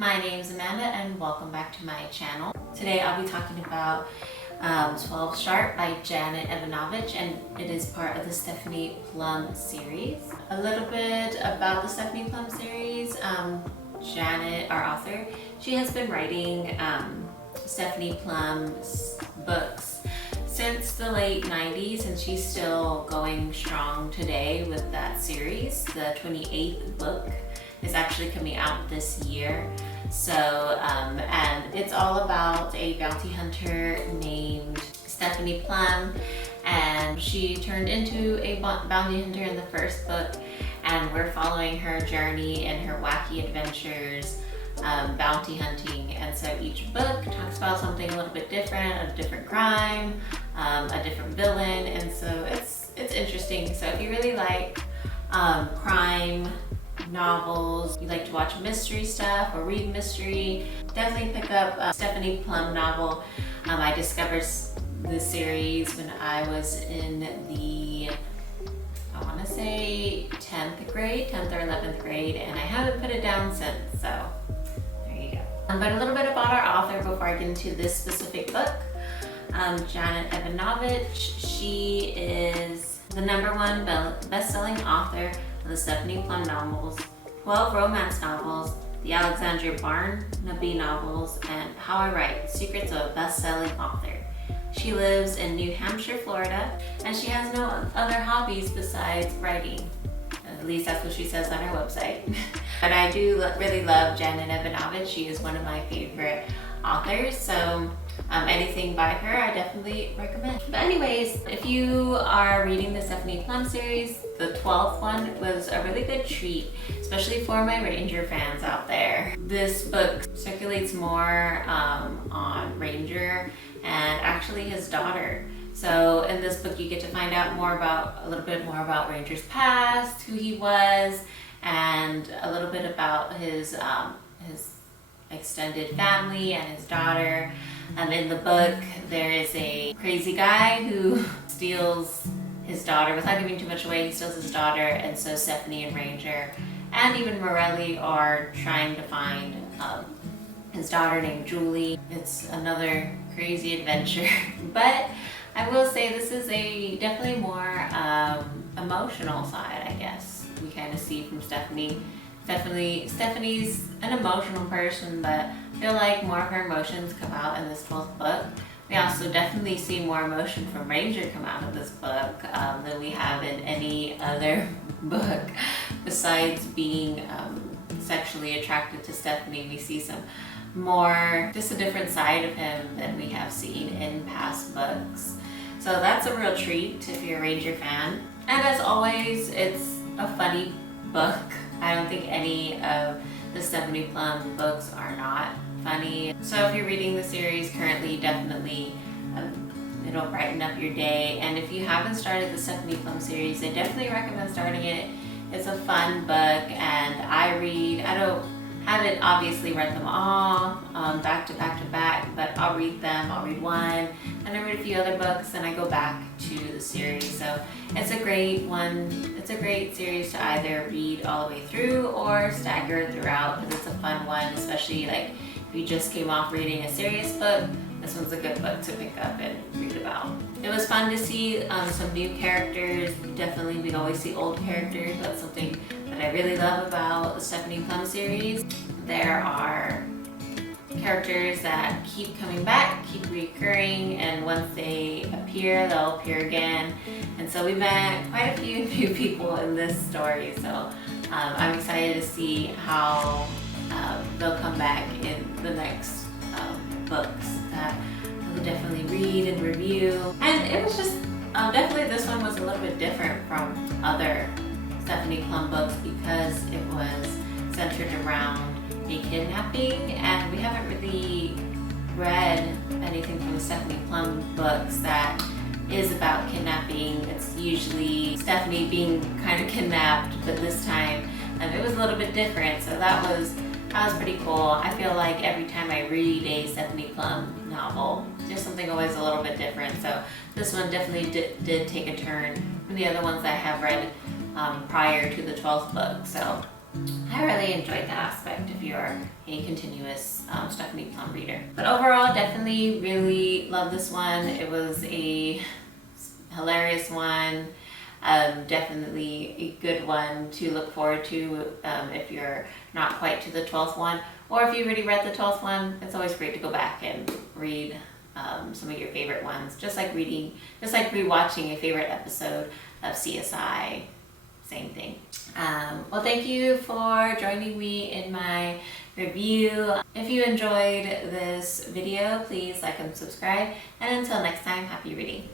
My name is Amanda and welcome back to my channel. Today I'll be talking about 12 Sharp by Janet Evanovich, and it is part of the Stephanie Plum series. A little bit about the Stephanie Plum series. Janet, our author, she has been writing Stephanie Plum's books since the late 90s, and she's still going strong today with that series. The 28th book is actually coming out this year. So, and it's all about a bounty hunter named Stephanie Plum, and she turned into a bounty hunter in the first book, and we're following her journey and her wacky adventures bounty hunting. And so each book talks about something a little bit different, a different crime, a different villain, and so it's interesting. So if you really like crime novels, you like to watch mystery stuff or read mystery, definitely pick up a Stephanie Plum novel. I discovered this series when I was in the, I want to say 10th or 11th grade, and I haven't put it down since, so there you go. But a little bit about our author before I get into this specific book. Janet Evanovich, she is the #1 best-selling author of the Stephanie Plum novels, 12 romance novels, the Alexandria Barnaby novels, and How I Write, Secrets of a Best-Selling Author. She lives in New Hampshire, Florida, and she has no other hobbies besides writing. At least that's what she says on her website. But I do really love Janet Evanovich. She is one of my favorite authors, so anything by her I definitely recommend. But anyways, if you are reading the Stephanie Plum series, the 12th one was a really good treat, especially for my Ranger fans out there. This book circulates more on Ranger and actually his daughter. So in this book you get to find out a little bit more about Ranger's past, who he was, and a little bit about his extended family and his daughter. In the book, there is a crazy guy who steals his daughter. Without giving too much away, he steals his daughter, and so Stephanie and Ranger and even Morelli are trying to find his daughter named Julie. It's another crazy adventure. But I will say this is a definitely more emotional side, I guess, we kind of see from Stephanie. Stephanie's an emotional person, but I feel like more of her emotions come out in this 12th book. We also definitely see more emotion from Ranger come out of this book than we have in any other book. Besides being sexually attracted to Stephanie, we see some more, just a different side of him than we have seen in past books. So that's a real treat if you're a Ranger fan. And as always, it's a funny book. I don't think any of the Stephanie Plum books are not funny. So if you're reading the series currently, definitely it'll brighten up your day. And if you haven't started the Stephanie Plum series, I definitely recommend starting it. It's a fun book, and I haven't obviously read them all back to back, but I'll read them. I'll read one, and I read a few other books, and I go back to the series. So it's a great one. It's a great series to either read all the way through or stagger throughout, because it's a fun one, especially like if you just came off reading a serious book. This one's a good book to pick up and read about. It was fun to see some new characters. Definitely, we always see old characters. That's something that I really love about the Stephanie Plum series. There are characters that keep coming back, keep recurring, and once they appear, they'll appear again. And so we met quite a few new people in this story. So I'm excited to see how they'll come back in the next books that I'll definitely read and review. And it was just, definitely this one was a little bit different from other Stephanie Plum books because it was centered around a kidnapping, and we haven't really read anything from the Stephanie Plum books that is about kidnapping. It's usually Stephanie being kind of kidnapped, but this time it was a little bit different, so that was pretty cool. I feel like every time I read a Stephanie Plum novel, there's something always a little bit different. So this one definitely did take a turn from the other ones that I have read prior to the 12th book. So I really enjoyed that aspect if you're a continuous Stephanie Plum reader. But overall, definitely really love this one. It was a hilarious one. Definitely a good one to look forward to if you're not quite to the 12th one, or if you already read the 12th one. It's always great to go back and read some of your favorite ones, just like rewatching a favorite episode of CSI. Same thing. Well, thank you for joining me in my review. If you enjoyed this video, please like and subscribe. And until next time, happy reading.